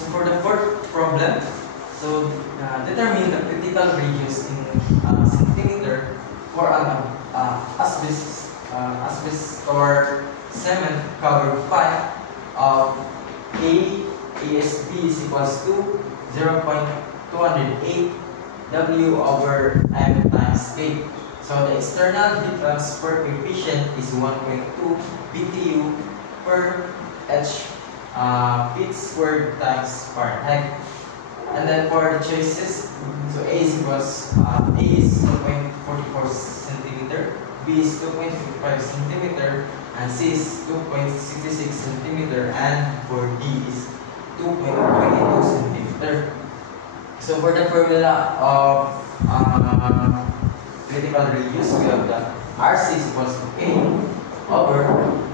So for the fourth problem, so determine the critical radius in centimeter for an asbestos or cement covered pipe of ASB is equals to 0.208 W over M times K. So the external heat transfer coefficient is 1.2 BTU per H feet squared times Fahrenheit. And then for the choices, so A is 2.44 centimeter, B is 2.55 centimeter, and C is 2.66 centimeter, and for D is 2.22 centimeter. So for the formula of critical radius, we have the RC is equals to K over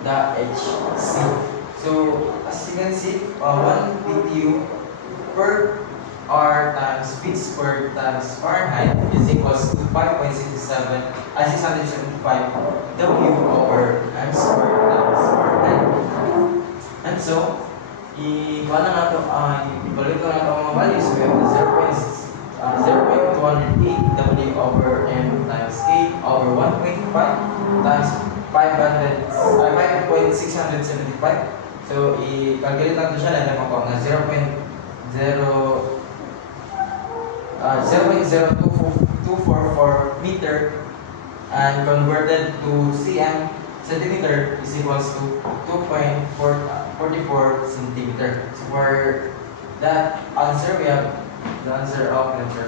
the HC. So as you can see, 1 BTU per R times feet squared times Fahrenheit is equals to 675 W over M squared times Fahrenheit. And so, ibalik ko na ito mga values. We have the 0.208 W over M times K over 1.5 times 5.675. So, i-calculate natin siya. Lalaman ko na 0.0244 meter and converted to cm centimeter is equals to 2.44 centimeter. So for that answer, we have the answer of letter